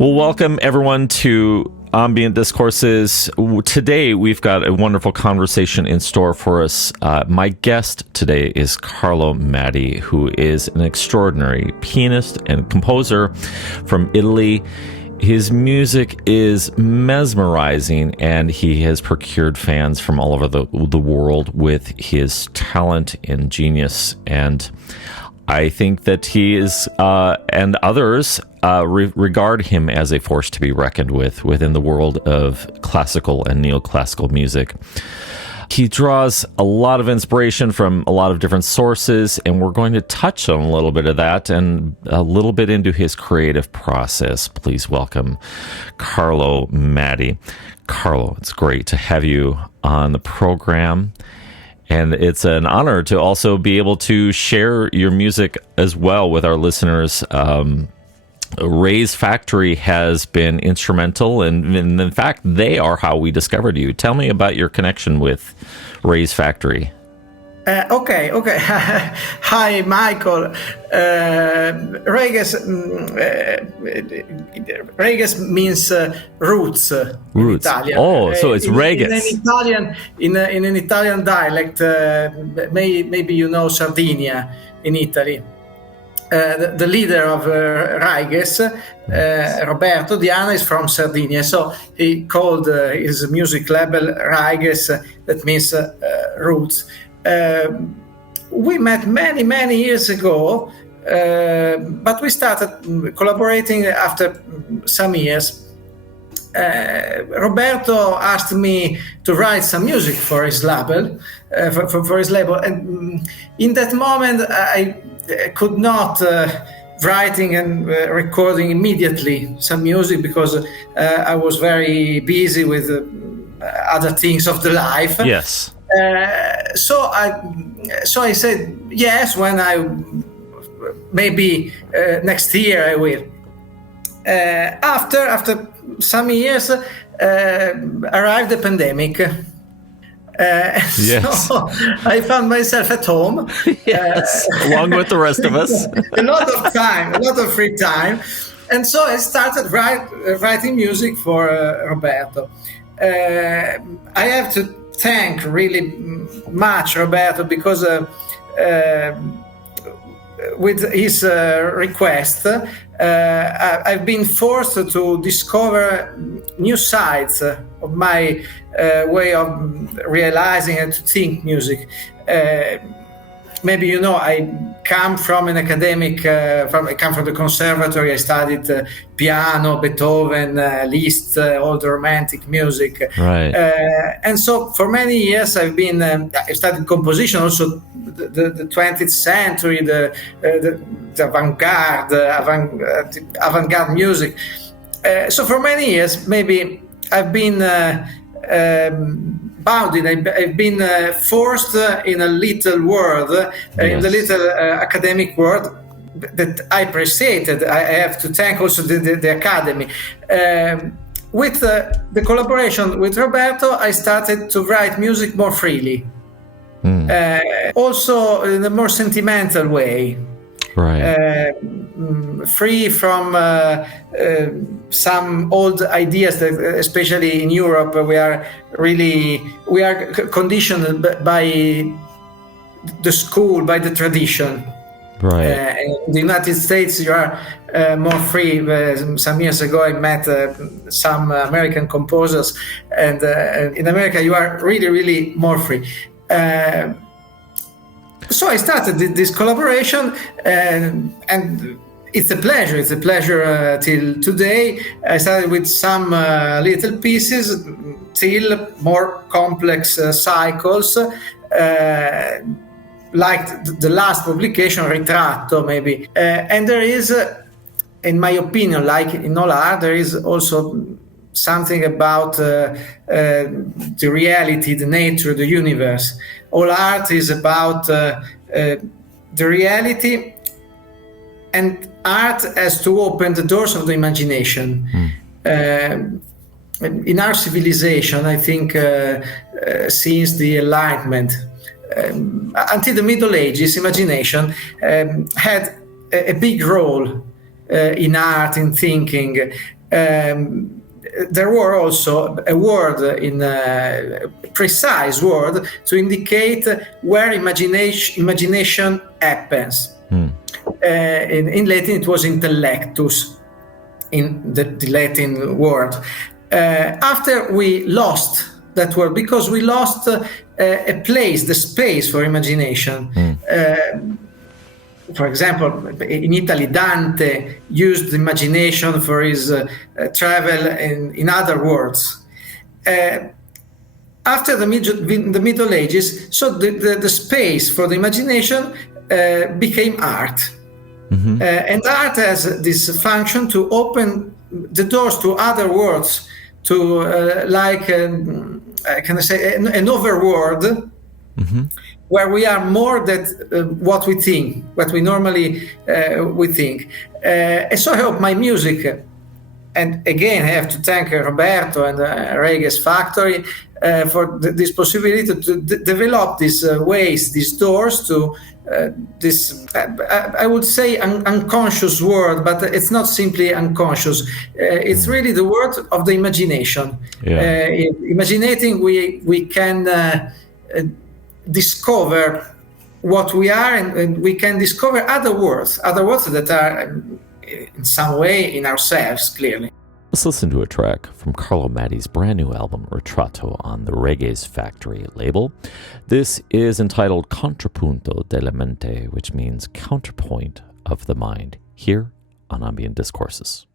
Well, welcome everyone to Ambient Discourses. Today, we've got a wonderful conversation in store for us. My guest today is Carlo Matti, who is an extraordinary pianist and composer from Italy. His music is mesmerizing, and he has procured fans from all over the world with his talent and genius. And I think that he is, and others regard him as a force to be reckoned with within the world of classical and neoclassical music. He draws a lot of inspiration from a lot of different sources, and we're going to touch on a little bit of that and a little bit into his creative process. Please welcome Carlo Matti. Carlo, it's great to have you on the program. And it's an honor to also be able to share your music as well with our listeners. Ray's Factory has been instrumental, and in fact, they are how we discovered you. Tell me about your connection with Ray's Factory. Okay. Hi, Michael. Reggae means roots. Roots. In Italian. Oh, so it's reggae. In an Italian dialect, maybe you know Sardinia in Italy. The leader of Reggae, Roberto Diana, is from Sardinia, so he called his music label Reggae. That means roots. We met many years ago, but we started collaborating after some years. Roberto asked me to write some music for his label, for his label, and in that moment I could not writing and recording immediately some music because I was very busy with other things of the life. Yes. So I said yes. When maybe next year I will. After some years, arrived the pandemic. Yes. So I found myself at home. Yes, along with the rest of us. A lot of free time. And so I started writing music for Roberto. I have to thank really much Roberto because with his request, I've been forced to discover new sides of my way of realizing and to think music. Maybe you know I come from an academic. I come from the conservatory. I studied piano, Beethoven, Liszt, all the romantic music. Right. And so for many years I've been. I studied composition, also the 20th century, the avant-garde music. So for many years, maybe I've been bounded. I've been forced in a little world, in the little academic world that I appreciated. I have to thank also the academy. With the collaboration with Roberto, I started to write music more freely. Also in a more sentimental way. Right. Free from some old ideas that, especially in Europe, we are conditioned by the school, by the tradition. Right. In the United States, you are more free. Some years ago, I met some American composers, and in America, you are really more free. So I started this collaboration, and it's a pleasure. It's a pleasure till today. I started with some little pieces, till more complex cycles, like the last publication, Ritratto, maybe. And there is, in my opinion, like in all art, there is also something about the reality, the nature, the universe. All art is about the reality, and art has to open the doors of the imagination. In our civilization, I think, since the Enlightenment, until the Middle Ages, imagination had a big role in art, in thinking. there were also a word in a precise word to indicate where imagination happens. In Latin, it was intellectus, in the Latin word. After we lost that word, because we lost a place, the space for imagination. For example, in Italy, Dante used imagination for his travel in other worlds. After the Middle Ages, so the space for the imagination became art. And art has this function to open the doors to other worlds, to can I say, an overworld, where we are more than what we think, what we normally we think. And so I hope my music, and again I have to thank Roberto and Reggae's Factory for this possibility to develop these ways, these doors to this, I would say, unconscious world, but it's not simply unconscious. It's really the world of the imagination. Imaginating, we can discover what we are, and we can discover other worlds that are in some way in ourselves, clearly. Let's listen to a track from Carlo Matti's brand new album, Ritratto, on the Reggae's Factory label. This is entitled Contrapunto della Mente, which means counterpoint of the mind, here on Ambient Discourses.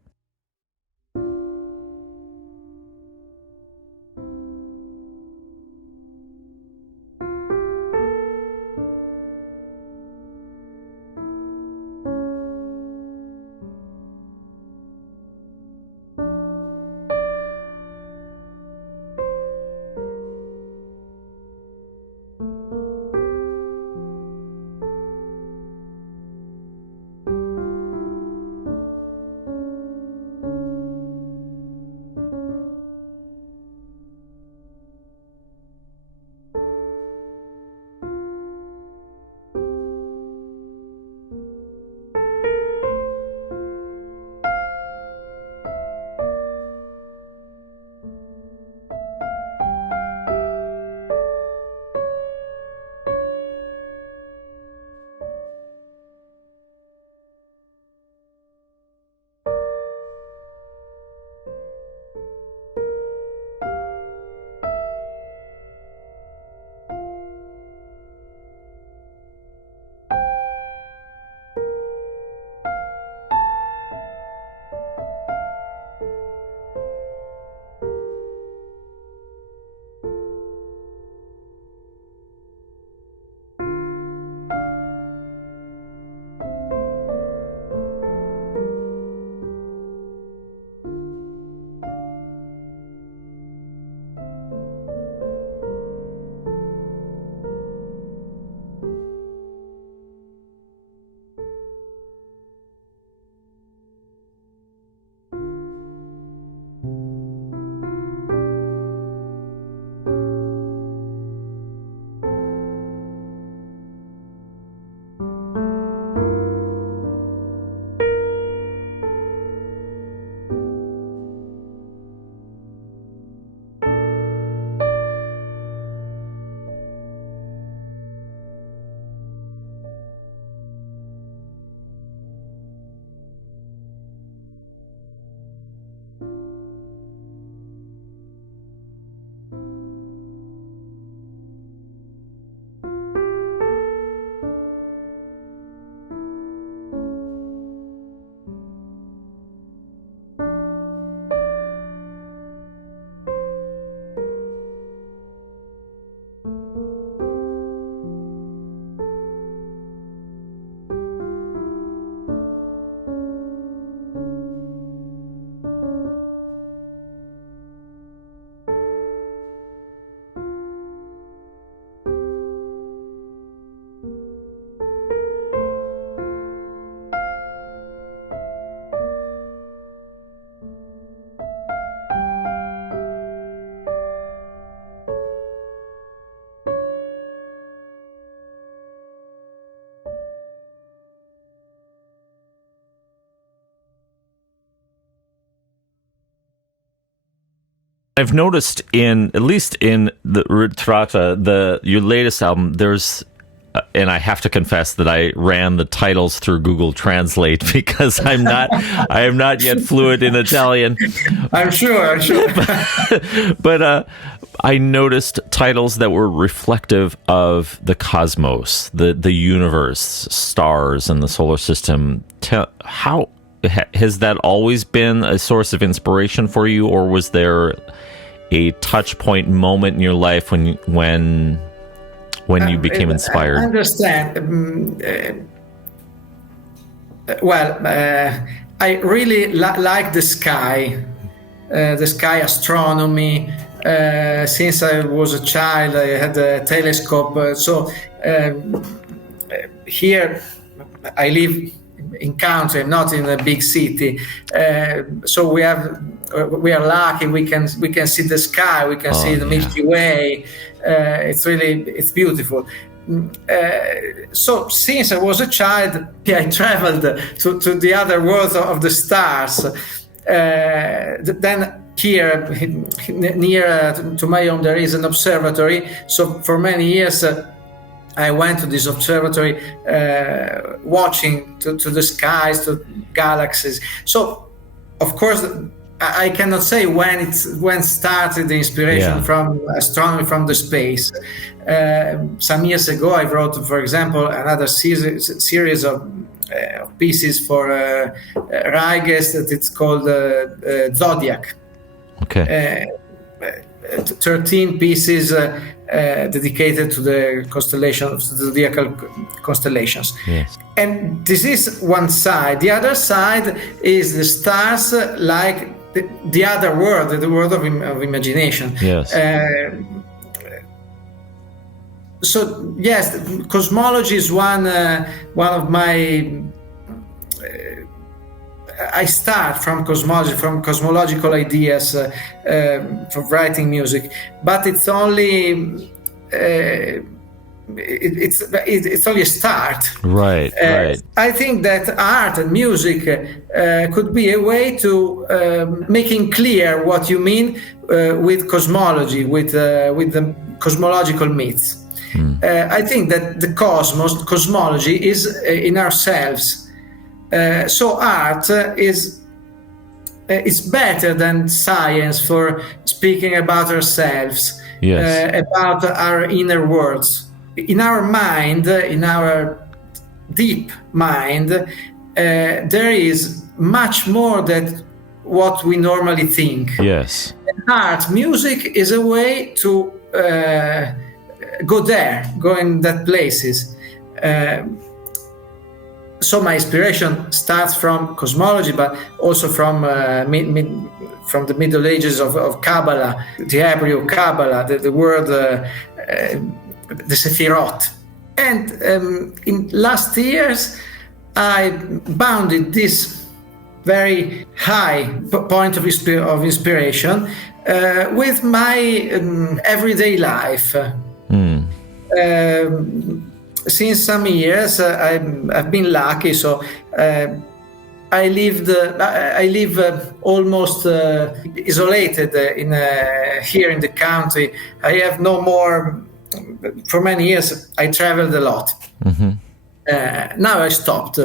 I've noticed at least in the Ritrata, your latest album, there's, and I have to confess that I ran the titles through Google Translate because I am not yet fluent in Italian. I'm sure. But I noticed titles that were reflective of the cosmos, the universe, stars, and the solar system. How has that always been a source of inspiration for you, or was there a touch point moment in your life when you became inspired? I understand. I really like the sky astronomy. Since I was a child, I had a telescope. Here I live in country, not in a big city. So we are lucky. We can see the sky. We can see the Milky Way. It's beautiful. So since I was a child, I traveled to the other world of the stars. Then here near to my home there is an observatory. So for many years I went to this observatory watching to the skies, to galaxies. So of course I cannot say when started the inspiration from astronomy, from the space. Some years ago I wrote, for example, another series of pieces for Raiges that it's called Zodiac. Okay. 13 pieces dedicated to the zodiacal constellations. Yes. And this is one side. The other side is the stars, like the other world, the world of imagination. Yes. So yes, cosmology is one of my. I start from cosmology, from cosmological ideas for writing music, but it's only it's only a start. Right. I think that art and music could be a way to making clear what you mean with cosmology, with the cosmological myths. I think that the cosmology is in ourselves. So art is better than science for speaking about ourselves, about our inner worlds. In our mind, in our deep mind, there is much more than what we normally think. Yes. Art, music is a way to go in that places. So my inspiration starts from cosmology, but also from the Middle Ages of Kabbalah, the Hebrew Kabbalah, the word, the Sephirot. And in last years, I bounded this very high point of inspiration with my everyday life. Since some years, I've been lucky. So I live almost isolated here in the country. I have no more. For many years, I traveled a lot. Mm-hmm. Now I stopped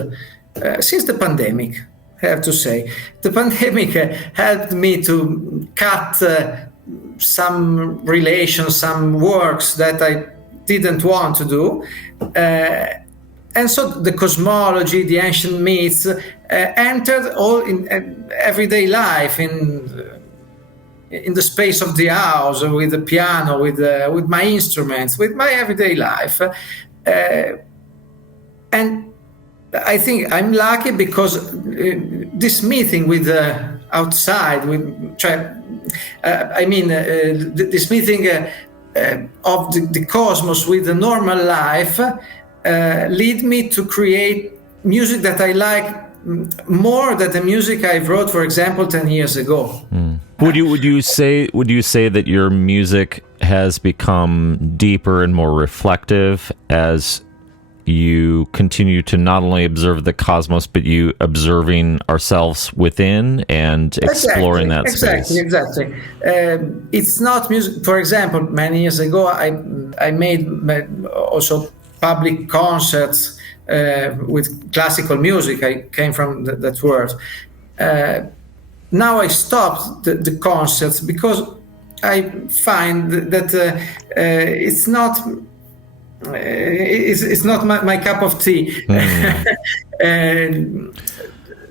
since the pandemic. I have to say, the pandemic helped me to cut some relations, some works that I didn't want to do. And so the cosmology, the ancient myths entered all in everyday life, in the space of the house, with the piano, with my instruments, with my everyday life. And I think I'm lucky because this meeting with outside, this meeting of the cosmos with the normal life lead me to create music that I like more than the music I wrote, for example, 10 years ago. Would you say that your music has become deeper and more reflective as you continue to not only observe the cosmos, but you observing ourselves within and exploring that space. Exactly. It's not music. For example, many years ago, I made also public concerts with classical music. I came from that world. Now I stopped the concerts because I find that it's not my cup of tea.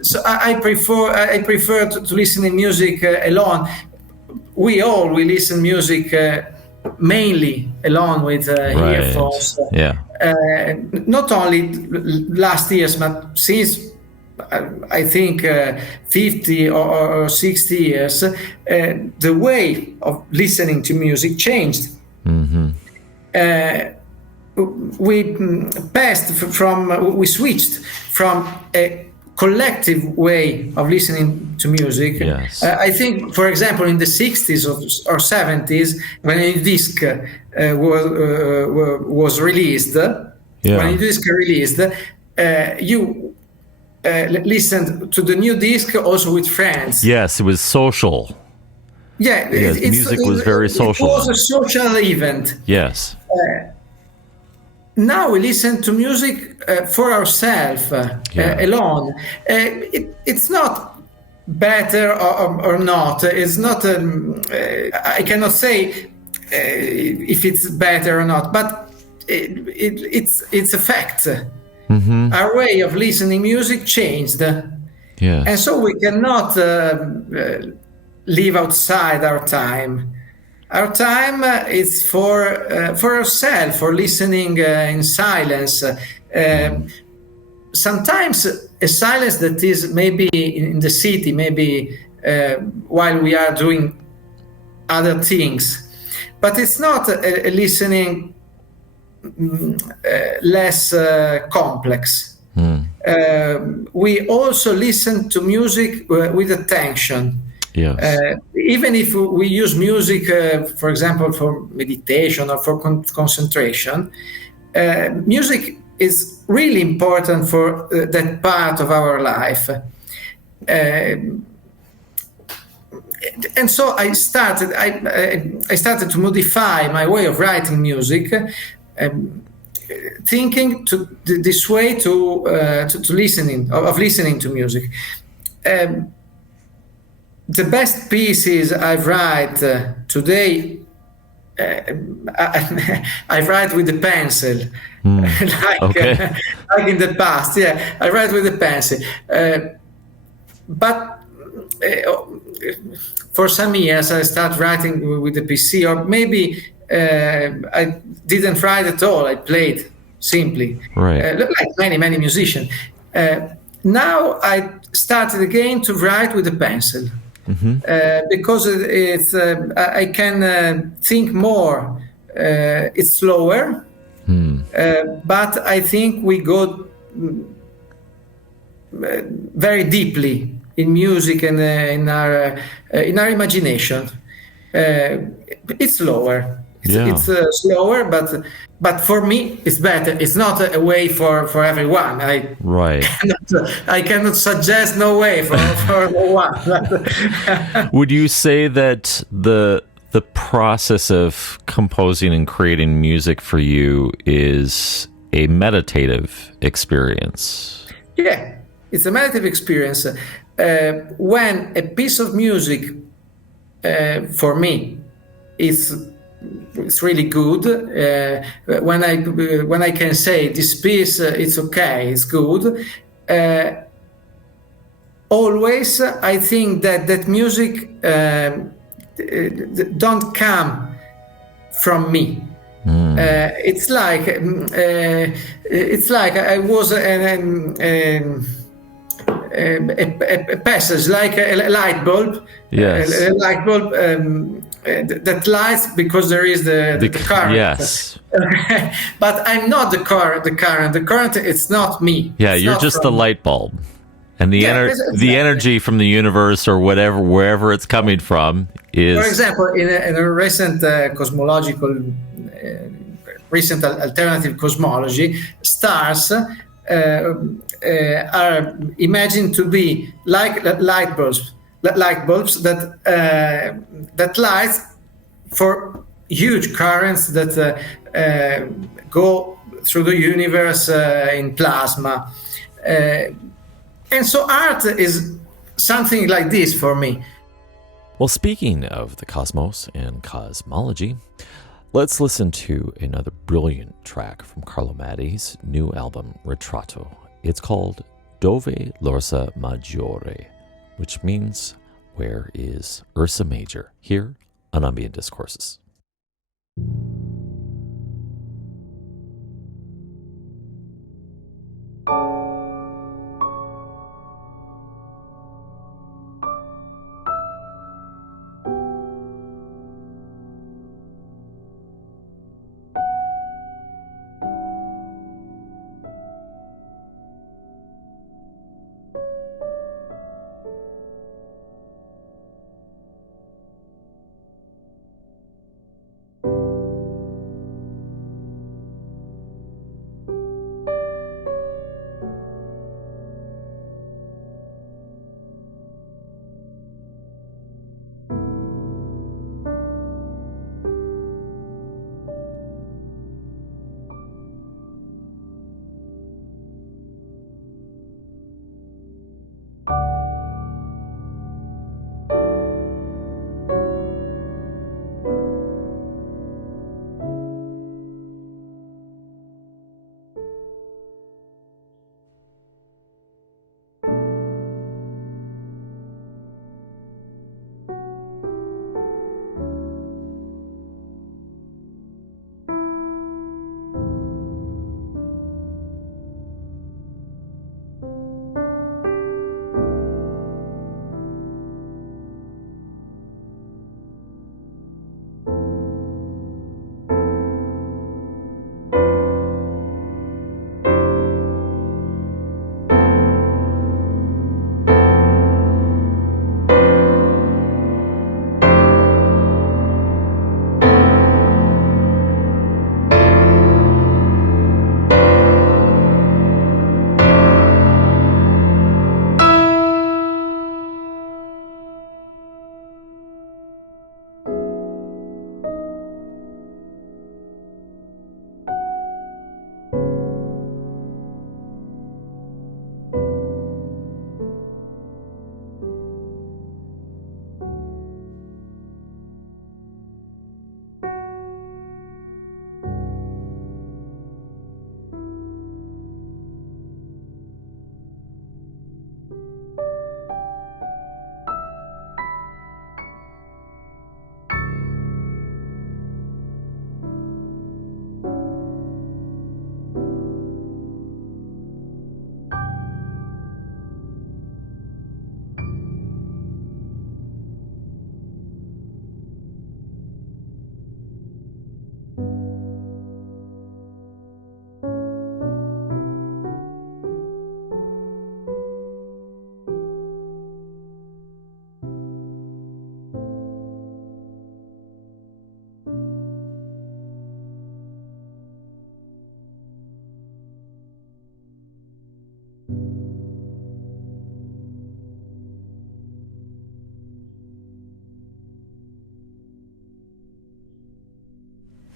So I prefer to listen to music alone. We listen music mainly alone with earphones. Not only last years, but since I think 50 or 60 years, the way of listening to music changed. We switched from a collective way of listening to music. Yes. I think, for example, in the 60s or 70s, when a disc was released, you listened to the new disc also with friends. Yes, it was social. Yeah, music was very social. It was a social event. Yes. Now we listen to music for ourselves, alone. It's not better or not. It's not. I cannot say if it's better or not, but it's a fact. Our way of listening music changed, and so we cannot live outside our time. Our time is for ourselves, for listening in silence. Sometimes a silence that is maybe in the city, maybe while we are doing other things, but it's not a listening less complex. We also listen to music with attention. Yes. Even if we use music, for example, for meditation or for concentration, music is really important for that part of our life. And so I started to modify my way of writing music, thinking to this way to listening to music. The best pieces I write today, I write with the pencil, like in the past. Yeah, I write with the pencil. But for some years, I started writing with the PC, or maybe I didn't write at all. I played simply, like many musicians. Now I started again to write with the pencil. Because it's I can think more. It's slower, but I think we go very deeply in music and in our imagination. It's slower. It's slower, but for me it's better. It's not a way for everyone. I cannot suggest no way for everyone. Would you say that the process of composing and creating music for you is a meditative experience? Yeah, it's a meditative experience. When a piece of music, for me, it's really good. When I can say this piece, it's okay, it's good. Always, I think that music don't come from me. It's like I was a passage, like a light bulb. Yes. A light bulb that lights because there is the current. Yes. But I'm not the current. The current, it's not me. Yeah, you're just the light bulb. And the energy from the universe or wherever it's coming from is... For example, in a recent cosmological recent alternative cosmology, stars are imagined to be like light bulbs that light for huge currents that go through the universe in plasma. And so art is something like this for me. Well, speaking of the cosmos and cosmology, let's listen to another brilliant track from Carlo Matti's new album, Ritratto. It's called Dove l'Ursa Maggiore, which means where is Ursa Major, here on Ambient Discourses.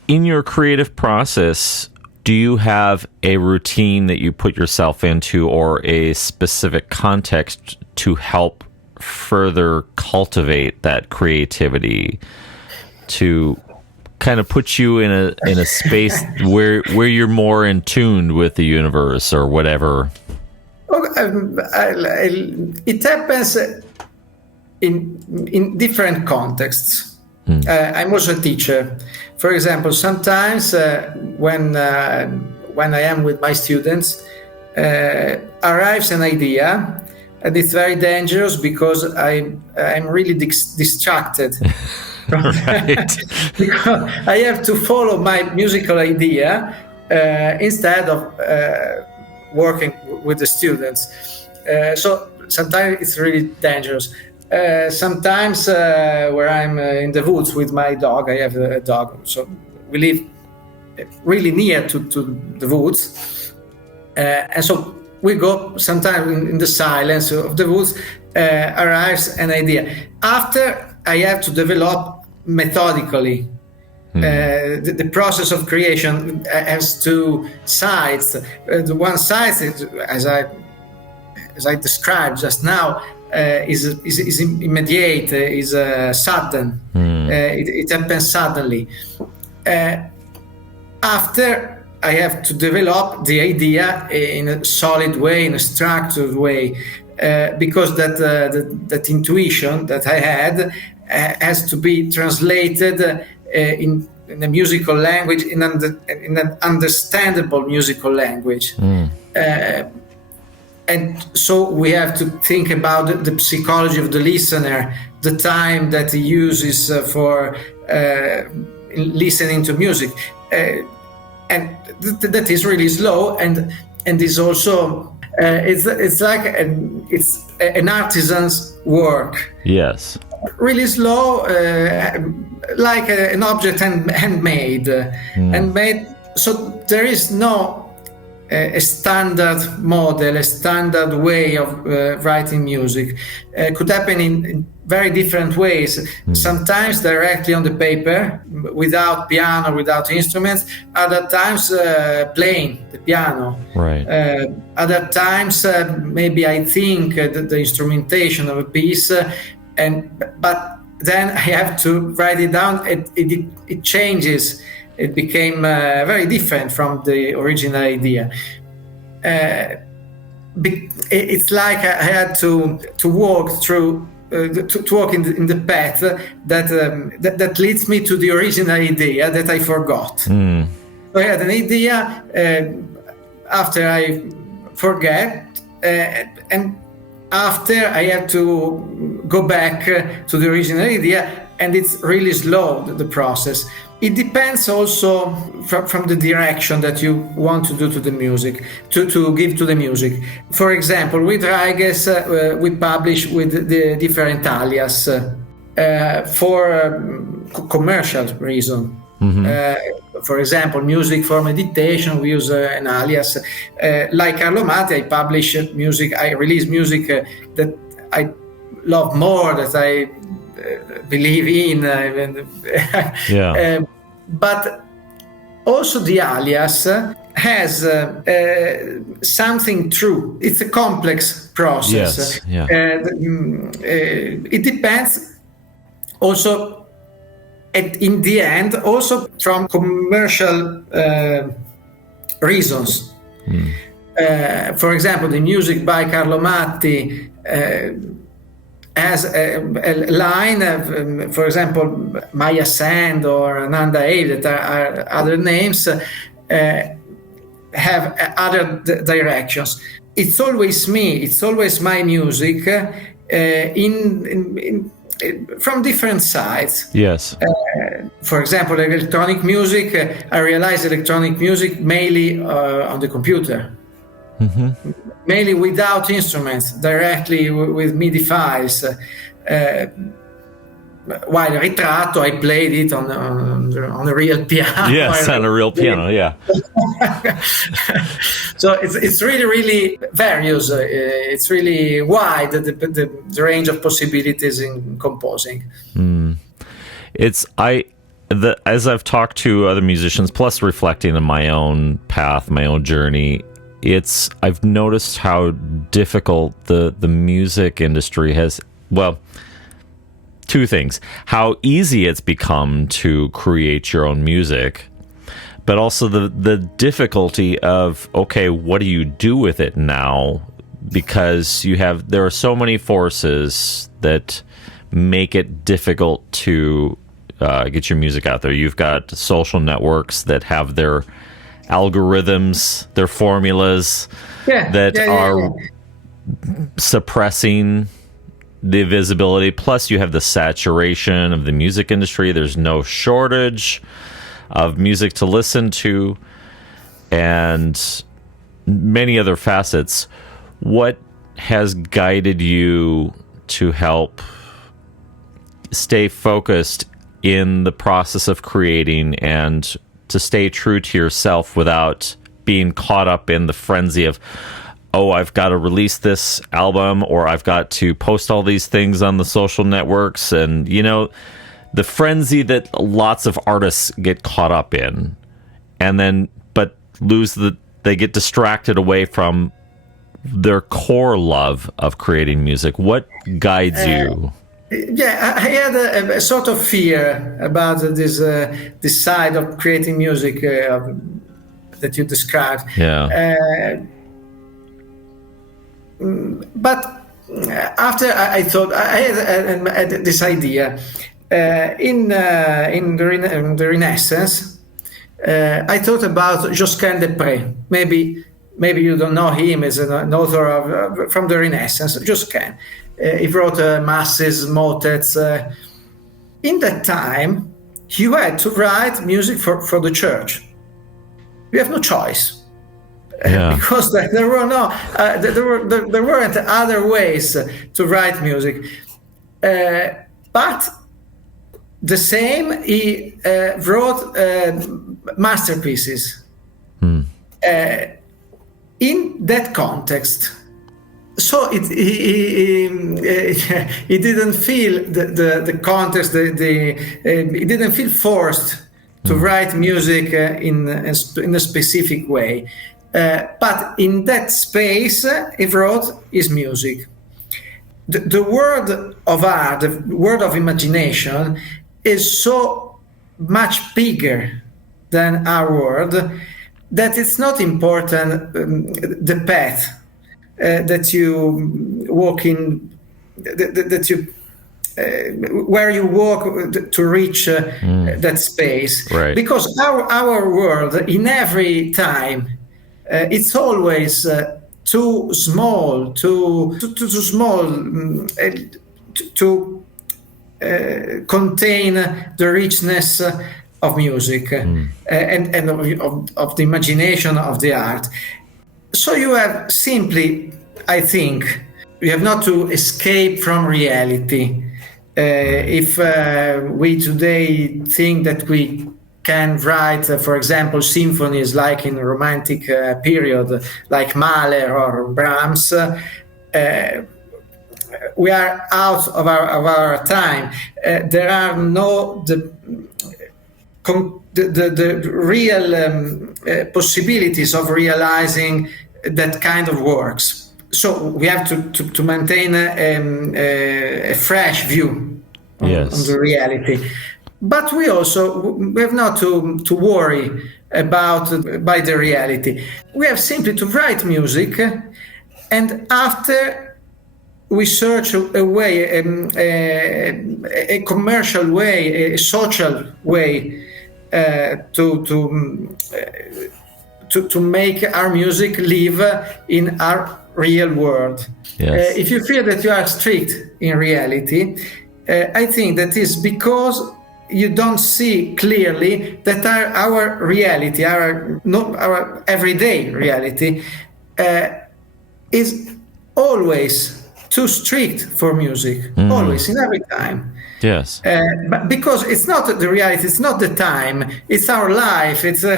In your creative process, do you have a routine that you put yourself into or a specific context to help further cultivate that creativity, to kind of put you in a space where you're more in tune with the universe or whatever? It happens in different contexts. I'm also a teacher. For example, sometimes when I am with my students, arrives an idea, and it's very dangerous because I'm really distracted. Right. Because I have to follow my musical idea instead of working with the students. So sometimes it's really dangerous. Sometimes where I'm in the woods with my dog, I have a dog, so we live really near to the woods, and so we go sometimes in the silence of the woods. Arrives an idea. After I have to develop methodically. The process of creation has two sides. The one side, as I described just now, is immediate, is sudden. It happens suddenly. After I have to develop the idea in a solid way, in a structured way, because that intuition that I had has to be translated in a musical language, in an understandable musical language. And so we have to think about the psychology of the listener, the time that he uses for listening to music. And that is really slow, and is also it's like it's an artisan's work. Yes. Really slow, like an object handmade. So there is no a standard model, a standard way of writing music. Could happen in very different ways. Sometimes directly on the paper, without piano, without instruments. Other times playing the piano. Right. Other times maybe I think the instrumentation of a piece, but then I have to write it down. It changes. It became very different from the original idea. It's like I had to walk through, to walk in the path that leads me to the original idea that I forgot. So I had an idea after I forget, and after I have to go back to the original idea, and it's really slow, the process. It depends also from the direction that you want to do to the music, to give to the music. For example, with Raiges, we publish with the different alias for commercial reason. For example, music for meditation, we use an alias. Like Carlo Matti, I release music that I love more, that I believe in. But also the alias has something true. It's a complex process. Yes. Yeah. It depends also, in the end, also from commercial reasons. For example, the music by Carlo Matti has a line, for example, Maya Sand or Nanda Ave, that are other names, have other directions. It's always me. It's always my music from different sides. Yes. For example, electronic music, I realize electronic music mainly on the computer. Mainly without instruments, directly with MIDI files. While Ritratto, I played it on a real piano. Yes, on a real piano, yeah. So it's really various. It's really wide, the range of possibilities in composing. As I've talked to other musicians, plus reflecting on my own path, my own journey, I've noticed how difficult the music industry has, well, two things: how easy it's become to create your own music, but also the difficulty of, okay, what do you do with it now? Because there are so many forces that make it difficult to get your music out there. You've got social networks that have their algorithms, their formulas that are suppressing the visibility. Plus, you have the saturation of the music industry. There's no shortage of music to listen to, and many other facets. What has guided you to help stay focused in the process of creating and to stay true to yourself without being caught up in the frenzy of, oh, I've got to release this album, or I've got to post all these things on the social networks, and the frenzy that lots of artists get caught up in, and then but they get distracted away from their core love of creating music. What guides you? Yeah, I had a sort of fear about this side of creating music that you described. Yeah. But after I thought, I had this idea. In the Renaissance, I thought about Josquin des Prez. Maybe you don't know him as an author from the Renaissance. Josquin. He wrote masses, motets. In that time, you had to write music for the church. You have no choice. Yeah. Because there weren't other ways to write music. But the same, he wrote masterpieces in that context. So he didn't feel the context. He didn't feel forced to write music in a specific way. But in that space, he wrote his music. The world of art, the world of imagination, is so much bigger than our world that it's not important the path that you walk in, that you where you walk to reach that space. Right. Because our world, in every time, it's always too small, too small to contain the richness of music and of the imagination of the art. So you have simply, I think, you have not to escape from reality. If we today think that we can write, for example, symphonies like in the Romantic period, like Mahler or Brahms, we are out of our time. There are no the real possibilities of realizing that kind of works. So we have to maintain a fresh view on the reality. But we have not to worry by the reality. We have simply to write music, and after we search a way, a commercial way, a social way to make our music live in our real world. Yes. If you feel that you are strict in reality, I think that is because you don't see clearly that our reality, our everyday reality, is always too strict for music, always, in every time. Yes. But because it's not the reality, it's not the time, it's our life, it's the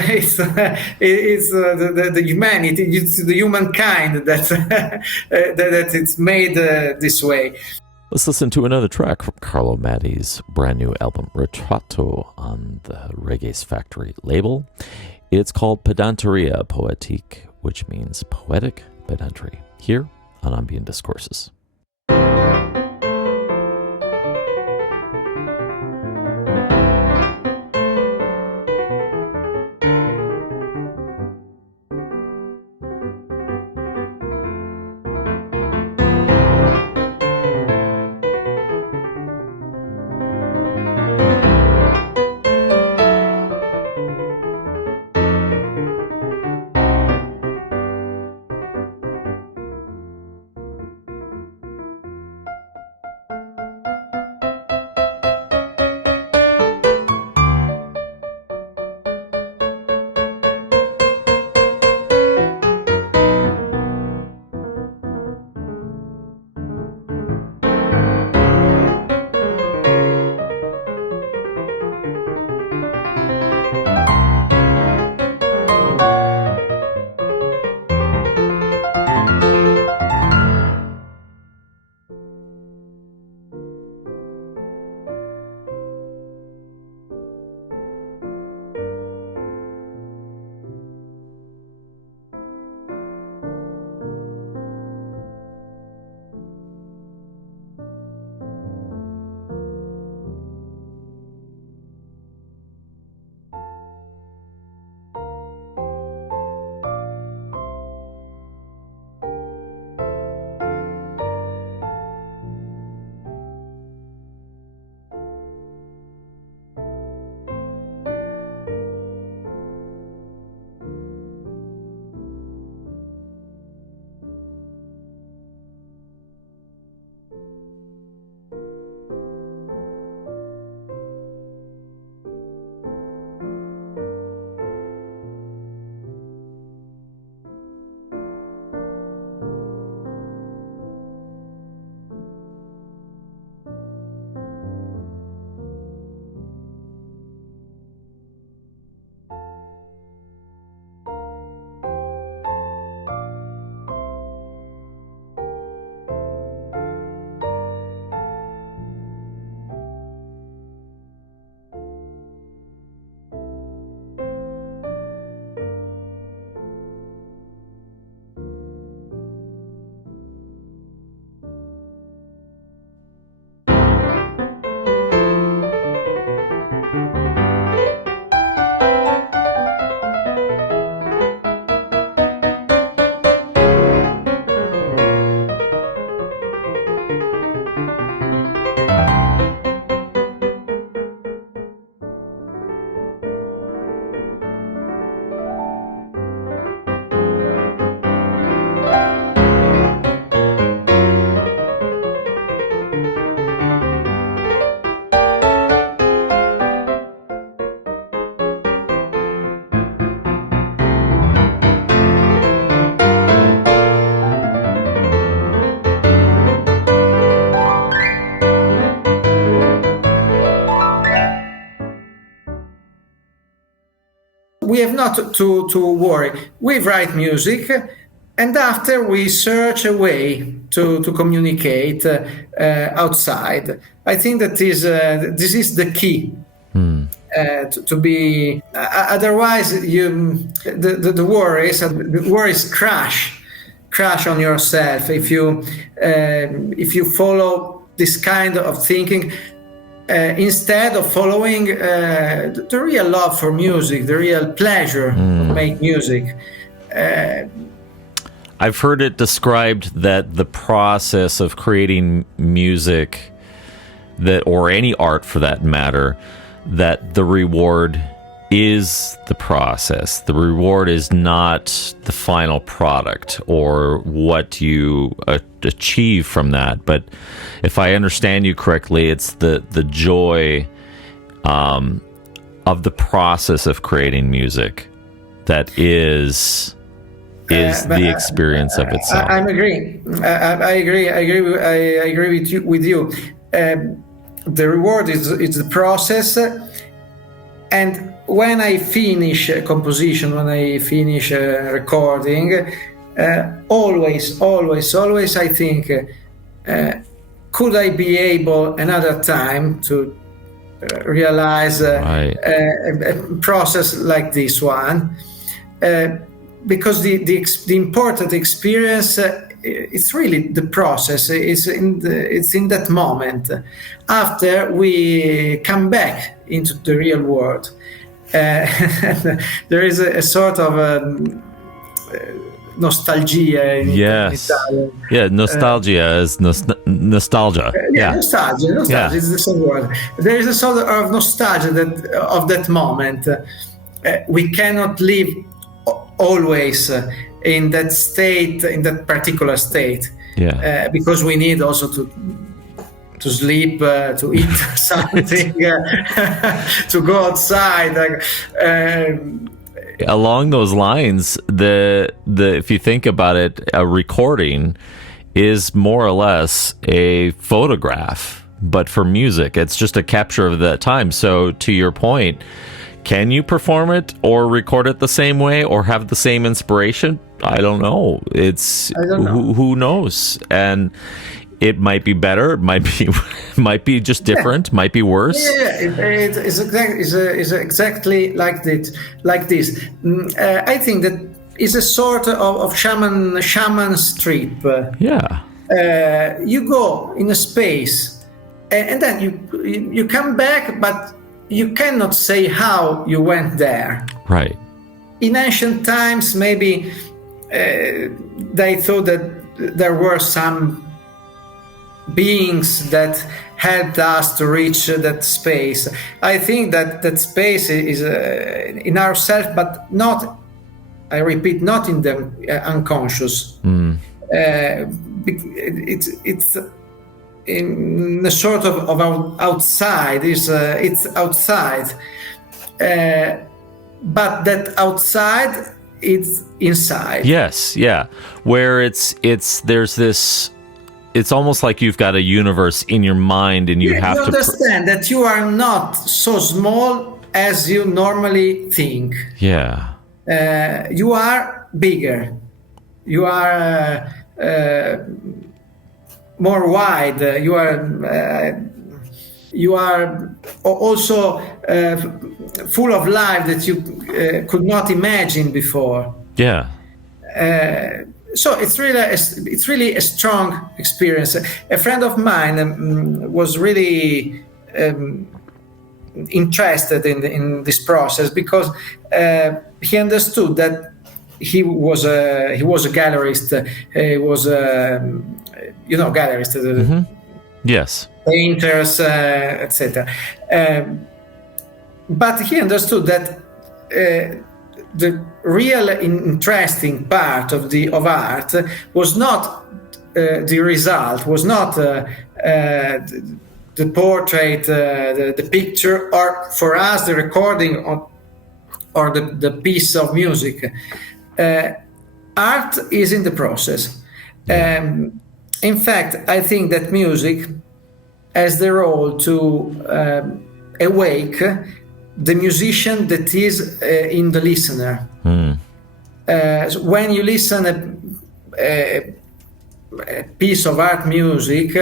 humanity, it's the humankind that it's made this way. Let's listen to another track from Carlo Matti's brand new album, Ritratto, on the Reggae's Factory label. It's called Pedanteria Poetique, which means poetic pedantry, here on Ambient Discourses. we have not to worry. We write music, and after we search a way to communicate outside. I think that this is the key. To be otherwise, the worries crash on yourself if you follow this kind of thinking. Instead of following the real love for music, the real pleasure of making music. I've heard it described that the process of creating music, or any art for that matter, that the reward is the process. The reward is not the final product or what you achieve from that. But if I understand you correctly, it's the joy of the process of creating music that is the experience of itself. I agree. I agree with you. The reward is the process, and when I finish a composition, when I finish a recording, always I think, could I be able another time to realize a process like this one? Because the important experience, it's really the process. It's in that moment after we come back into the real world. There is a sort of nostalgia in Italian. Yeah, nostalgia is nostalgia. Nostalgia is the same word. There is a sort of nostalgia of that moment. We cannot live always in that state, in that particular state, because we need also to sleep, to eat something, to go outside. Along those lines, the if you think about it, a recording is more or less a photograph, but for music, it's just a capture of that time. So to your point, can you perform it or record it the same way or have the same inspiration? I don't know. Who knows? And it might be better. It might be just different. Might be worse. It's exactly like this. I think that is a sort of shaman's trip. You go in a space, and then you come back, but you cannot say how you went there. Right. In ancient times, maybe they thought that there were some beings that helped us to reach that space. I think that space is in ourselves, but not, I repeat, not in the unconscious. It's in a sort of outside. It's outside, but that outside, it's inside. Yes, yeah. Where there's this. It's almost like you've got a universe in your mind, and you have to understand that you are not so small as you normally think. Yeah. You are bigger. You are more wide. You are also full of life that you could not imagine before. Yeah. So it's really a strong experience. A friend of mine was really interested in this process because he understood that he was a gallerist. He was gallerist. Yes. Painters, etc. But he understood that the real interesting part of art was not the result, was not the portrait, the picture, or for us the recording or the piece of music. Art is in the process. In fact, I think that music has the role to awake the musician that is in the listener. So when you listen a piece of art music,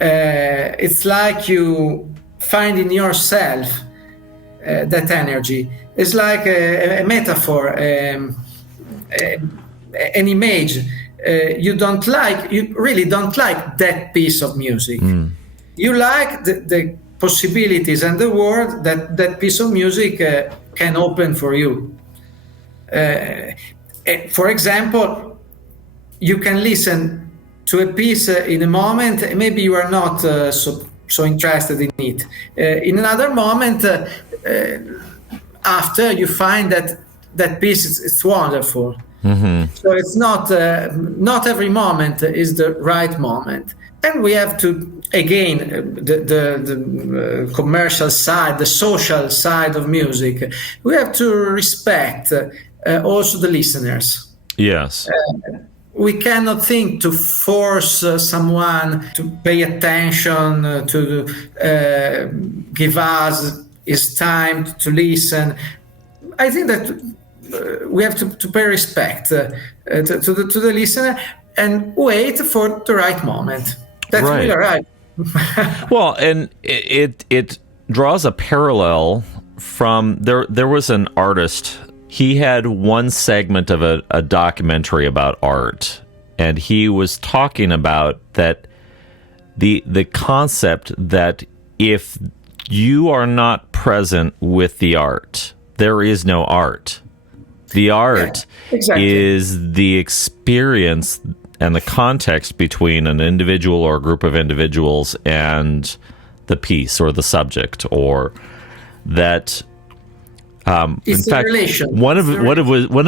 it's like you find in yourself that energy. It's like a metaphor, an image. You really don't like that piece of music. You like the possibilities and the world that piece of music can open for you. For example, you can listen to a piece in a moment, maybe you are not so interested in it. In another moment, after, you find that piece it's wonderful. So it's not every moment is the right moment, and we have to, again, the commercial side, the social side of music, we have to respect also the listeners. Yes. We cannot think to force someone to pay attention, to give us his time to listen. I think that we have to pay respect to the listener and wait for the right moment. That's right. really right. Well, and it draws a parallel from there was an artist. He had one segment of a documentary about art, and he was talking about that the concept that if you are not present with the art, there is no art. The art is the experience and the context between an individual or a group of individuals and the piece or the subject, or that. In fact, one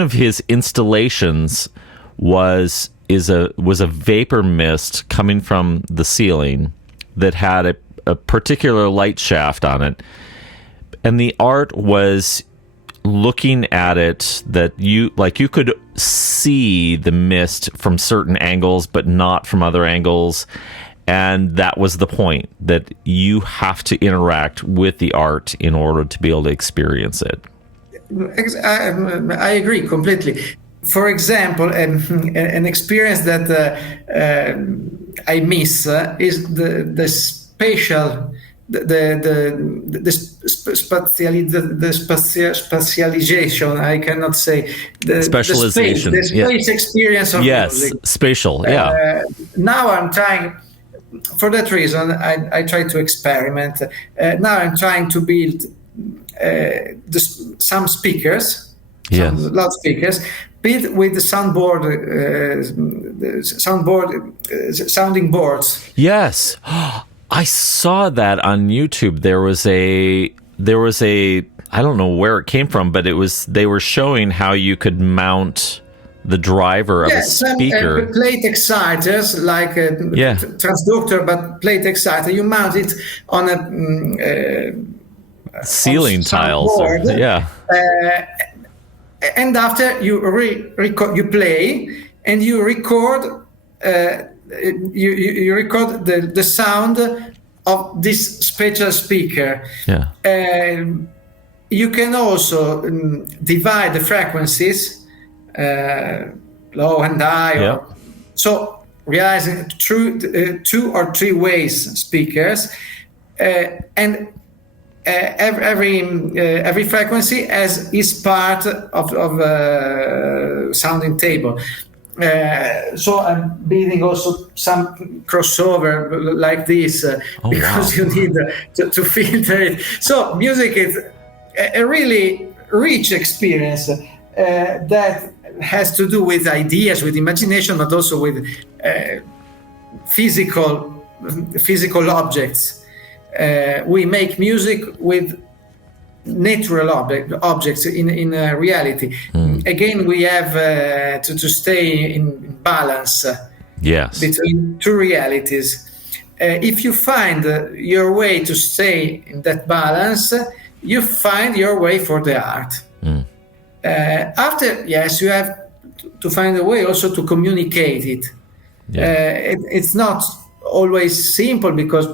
of his installations was a vapor mist coming from the ceiling that had a particular light shaft on it, and the art was looking at it that you could see the mist from certain angles but not from other angles, and that was the point, that you have to interact with the art in order to be able to experience it. I agree completely. For example, an experience that I miss is the spatial, the spatialization. I cannot say the specialization. The space experience of music. Spatial. Yeah. Now I'm trying. For that reason, I try to experiment. Now I'm trying to build some speakers, some loudspeakers, built with the sounding boards. Yes, I saw that on YouTube. There was a I don't know where it came from, but they were showing how you could mount the driver of a speaker. Plate exciters, like a transducer, but plate exciter. You mount it on a ceiling tiles. Board, and after you you play and you record. You record the sound of this spatial speaker. Yeah. You can also divide the frequencies. Low and high, so realizing through 2 or 3 ways speakers, and every frequency is part of a sounding table. So I'm building also some crossover like this because you need to filter it. So music is a really rich experience that has to do with ideas, with imagination, but also with physical objects. We make music with natural objects in reality. Again, we have to stay in balance between 2 realities. If you find your way to stay in that balance, you find your way for the art. After, you have to find a way also to communicate it. It's not always simple because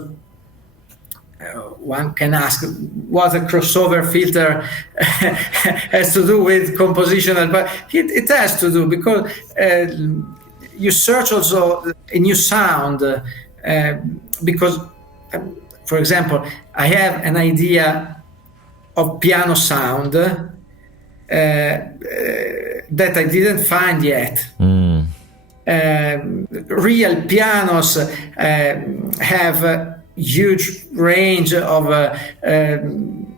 one can ask what a crossover filter has to do with compositional, but it has to do because you search also a new sound because, for example, I have an idea of piano sound that I didn't find yet. Real pianos have a huge range of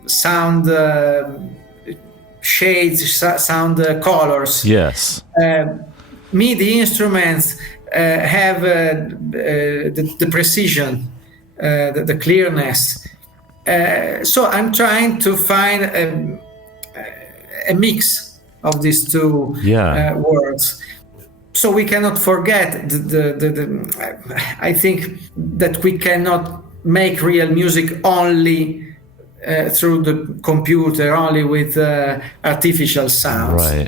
sound shades, sound colors. Yes. MIDI instruments have the precision, the clearness. So I'm trying to find a mix of these two worlds. So we cannot forget I think that we cannot make real music only through the computer, only with artificial sounds. Right.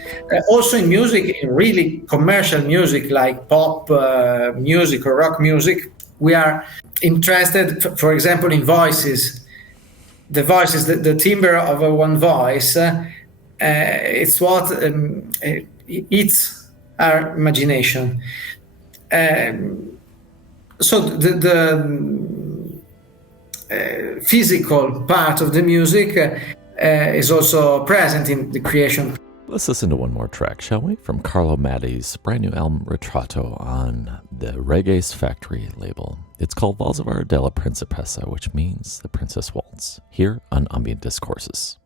Also in music, in really commercial music like pop music or rock music, we are interested, for example, in voices. The voices, the timbre of one voice, it's what eats our imagination. So the physical part of the music is also present in the creation. Let's listen to one more track, shall we? From Carlo Matti's brand new album, Ritratto, on the Reggae's Factory label. It's called Valzer della Principessa, which means the Princess Waltz, here on Ambient Discourses.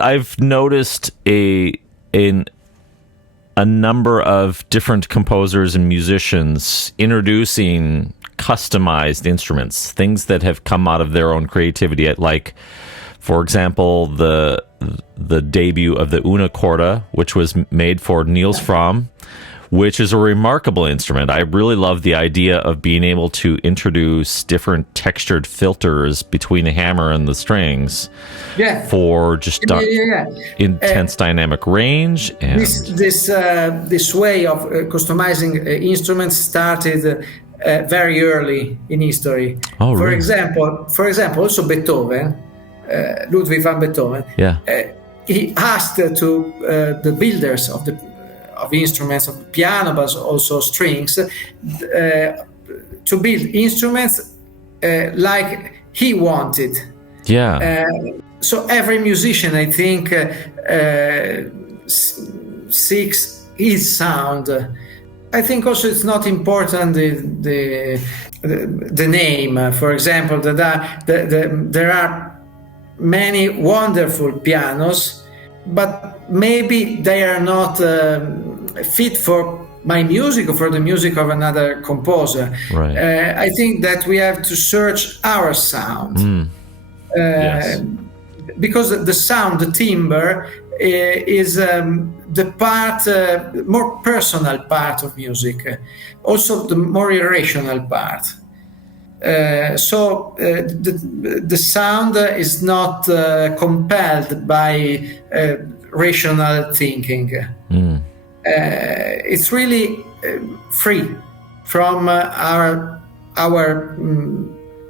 I've noticed a number of different composers and musicians introducing customized instruments, things that have come out of their own creativity. Like, for example, the debut of the Una Corda, which was made for Niels Fromm, which is a remarkable instrument. I really love the idea of being able to introduce different textured filters between the hammer and the strings for just intense dynamic range. And this way of customizing instruments started very early in history. Oh, for example, also Beethoven, Ludwig van Beethoven. He asked to the builders of instruments, of the piano, but also strings, to build instruments like he wanted. So every musician, I think, seeks his sound. I think also it's not important the name. For example, there are many wonderful pianos, but maybe they are not fit for my music or for the music of another composer. I think that we have to search our sound. Because the sound, the timbre, is the part, more personal part of music, also the more irrational part. So the sound is not compelled by rational thinking. It's really free from our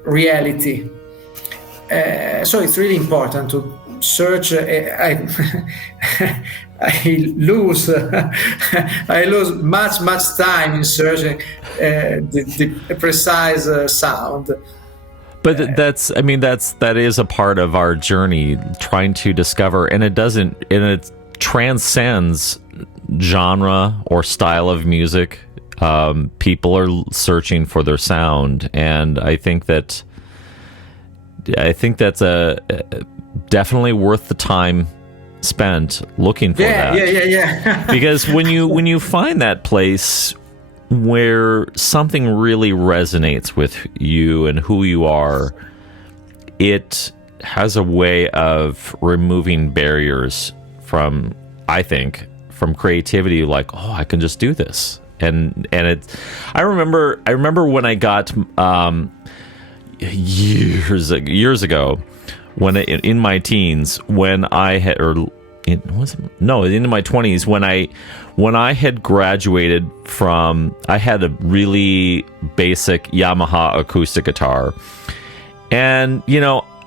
reality. So it's really important to search. I lose much time in searching the precise sound. But that is a part of our journey, trying to discover, and it transcends genre or style of music. People are searching for their sound, and I think that's definitely worth the time spent looking for that. Because when you find that place where something really resonates with you and who you are, it has a way of removing barriers from creativity. Like, oh, I can just do this, and it. I remember when I got years ago, when in my teens, when I had, into my 20s, when I had graduated from, I had a really basic Yamaha acoustic guitar, and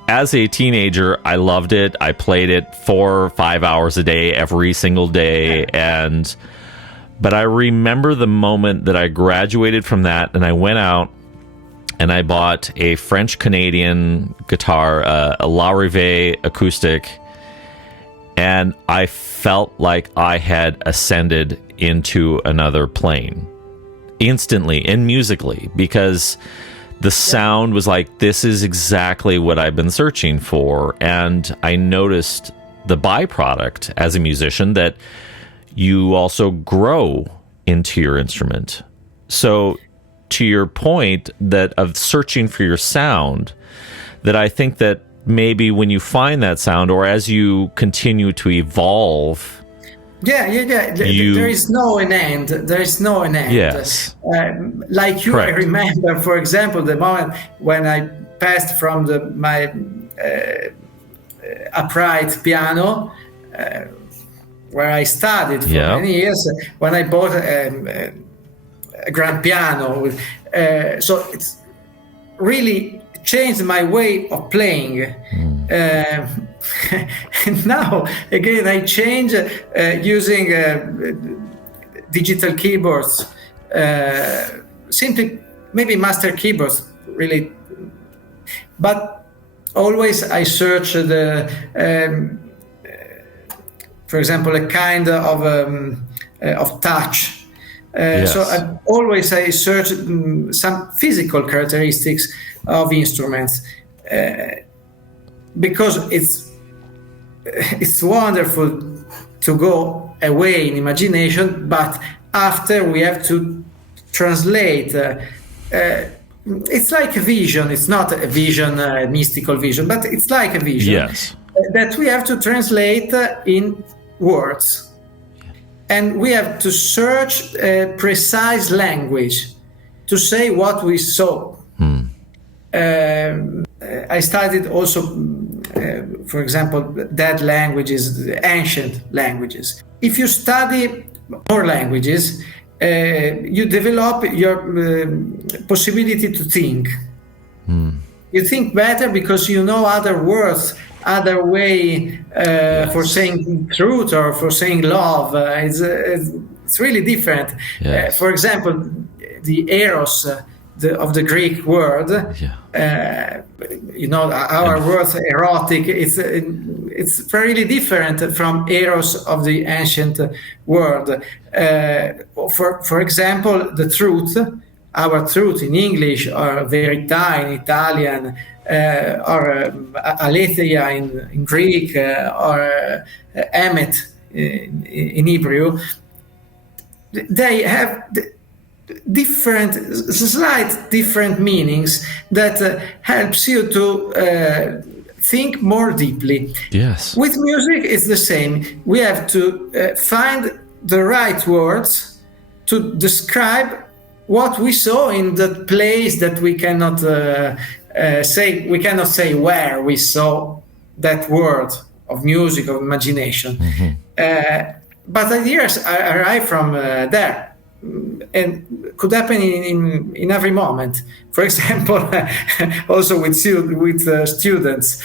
as a teenager, I loved it. I played it 4 or 5 hours a day, every single day, but I remember the moment that I graduated from that, and I went out and I bought a French-Canadian guitar, a La Rive acoustic, and I felt like I had ascended into another plane instantly and musically, because the sound was like, this is exactly what I've been searching for. And I noticed the byproduct as a musician, that you also grow into your instrument. So to your point that of searching for your sound, that I think that maybe when you find that sound, or as you continue to evolve, there is no an end. There is no an end. Yes. Like you, Correct. I remember, for example, the moment when I passed from my upright piano, where I studied for many years, when I bought a grand piano. So it's really changed my way of playing. And now again I change using digital keyboards, simply maybe master keyboards, really, but always I search for example, a kind of touch. So I search some physical characteristics of instruments, because it's it's wonderful to go away in imagination, but after we have to translate. It's like a vision. It's not a vision, a mystical vision, but it's like a vision. Yes. That we have to translate in words. And we have to search a precise language to say what we saw. I studied also, for example, dead languages, ancient languages. If you study more languages, you develop your possibility to think. You think better because you know other words, other way for saying truth or for saying love. It's really different. Yes. For example, the eros of the Greek word, our word erotic, it's really different from eros of the ancient world. For example, the truth, our truth in English, or verità in Italian, or aletheia in Greek, or emet in Hebrew, they have slight different meanings that helps you to think more deeply. Yes. With music, it's the same. We have to find the right words to describe what we saw in the place that we cannot say. We cannot say where we saw that word of music, of imagination. But ideas arrive from there. And could happen in every moment. For example, also with students.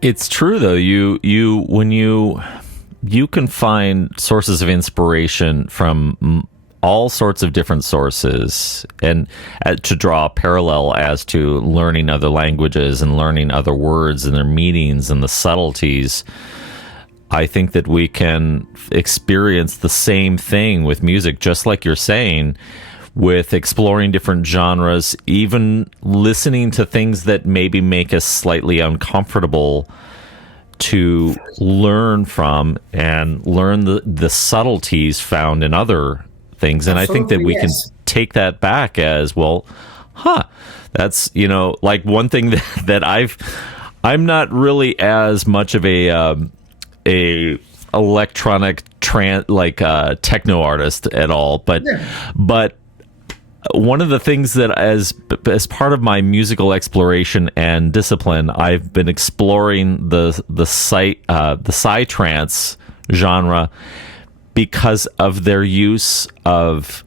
It's true though. You can find sources of inspiration from all sorts of different sources, and to draw a parallel as to learning other languages and learning other words and their meanings and the subtleties. I think that we can experience the same thing with music, just like you're saying, with exploring different genres, even listening to things that maybe make us slightly uncomfortable, to learn from and learn the subtleties found in other things. And absolutely, I think that we can take that back as, well, that's, like one thing that I'm not really as much of a electronic techno artist at all, but one of the things that as part of my musical exploration and discipline, I've been exploring the psytrance genre because of their use of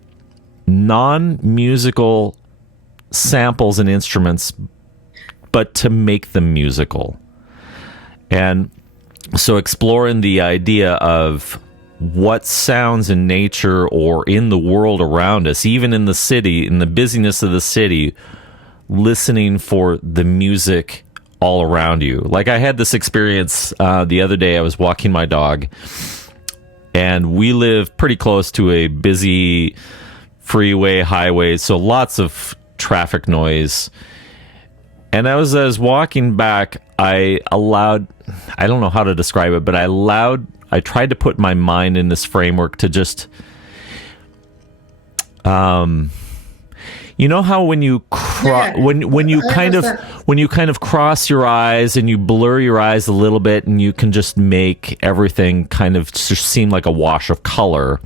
non-musical samples and instruments, but to make them musical. And so exploring the idea of what sounds in nature or in the world around us, even in the city, in the busyness of the city, listening for the music all around you. Like I had this experience the other day. I was walking my dog, and we live pretty close to a busy freeway, highway, so lots of traffic noise. And as I was walking back, I don't know how to describe it, but I tried to put my mind in this framework to just, you know how when you when you kind of cross your eyes and you blur your eyes a little bit, and you can just make everything kind of just seem like a wash of color.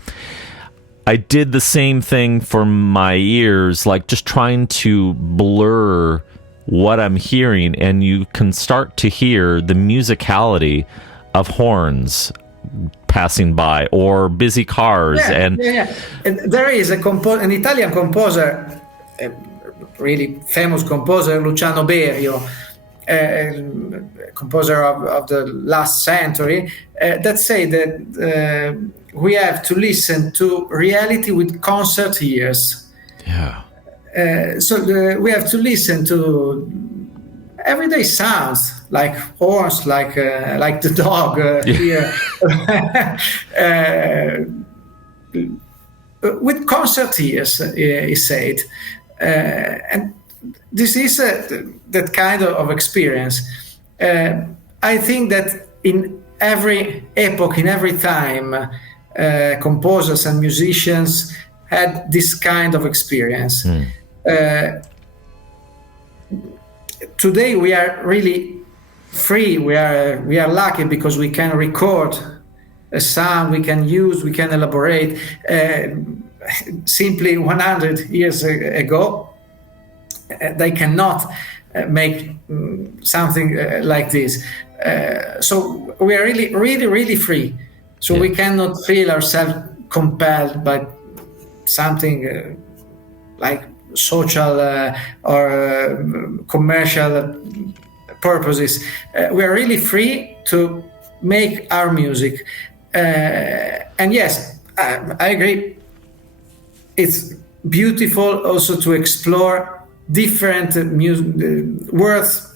I did the same thing for my ears, like just trying to blur what I'm hearing, and you can start to hear the musicality of horns passing by or busy cars. And there is an Italian composer, a really famous composer, Luciano Berio, composer of the last century, that say that we have to listen to reality with concert ears. So we have to listen to everyday sounds, like horns, like the dog here, with concert ears, he said. And this is that kind of experience. I think that in every epoch, in every time, composers and musicians had this kind of experience. Today we are really free. We are lucky because we can record a sound, we can use, we can elaborate. Simply 100 years ago, they cannot make something like this. So we are really, really, really free. So we cannot feel ourselves compelled by something like social or commercial purposes. We are really free to make our music. And yes, I agree. It's beautiful also to explore different musical worlds,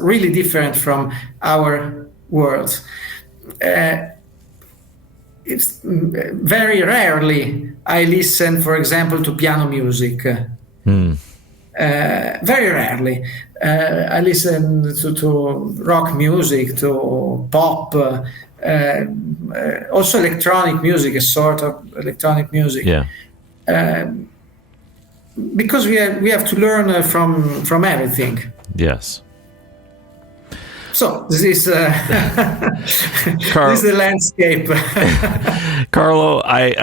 really different from our worlds. It's very rarely I listen, for example, to piano music. Very rarely. I listen to rock music, to pop, also electronic music, a sort of electronic music. Because we have to learn from everything. Yes. So this is this is the landscape. Carlo, I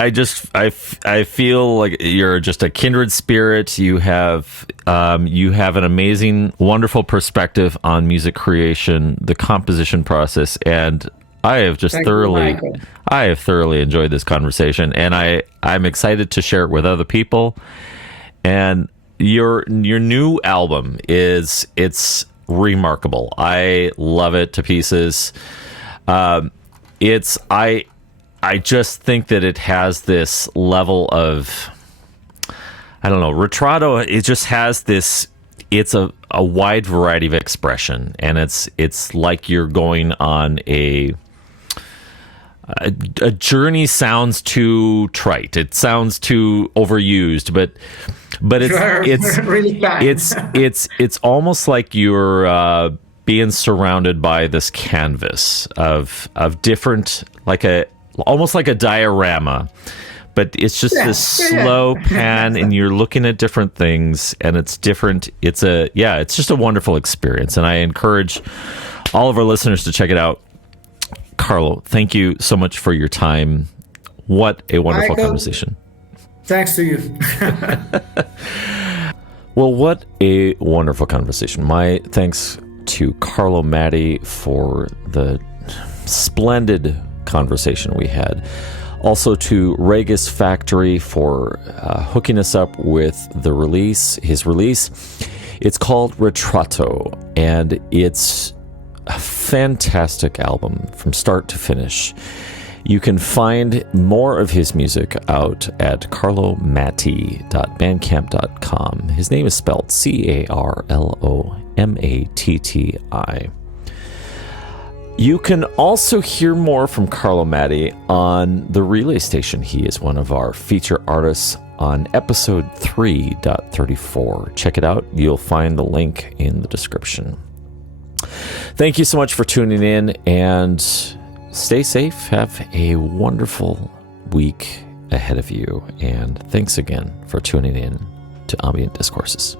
feel like you're just a kindred spirit. You have an amazing, wonderful perspective on music creation, the composition process, and I have thoroughly enjoyed this conversation, and I'm excited to share it with other people. And your new album it's remarkable. I love it to pieces. I just think that it has this level of, I don't know, Ritrato. It just has this. It's a wide variety of expression, and it's like you're going on a journey. Sounds too trite. It sounds too overused, but it's really it's almost like you're being surrounded by this canvas of different, almost like a diorama, but it's just this slow pan, and you're looking at different things, and it's different. It's just a wonderful experience, and I encourage all of our listeners to check it out. Carlo, thank you so much for your time. What a wonderful conversation. Thanks to you. Well, what a wonderful conversation. My thanks to Carlo Matti for the splendid conversation we had. Also to Regis Factory for hooking us up with his release. It's called Ritrato, and it's a fantastic album from start to finish. You can find more of his music out at carlomatti.bandcamp.com. His name is spelled Carlomatti. You can also hear more from Carlo Matti on the Relay Station. He is one of our feature artists on episode 3.34. Check it out. You'll find the link in the description. Thank you so much for tuning in, and stay safe. Have a wonderful week ahead of you. And thanks again for tuning in to Ambient Discourses.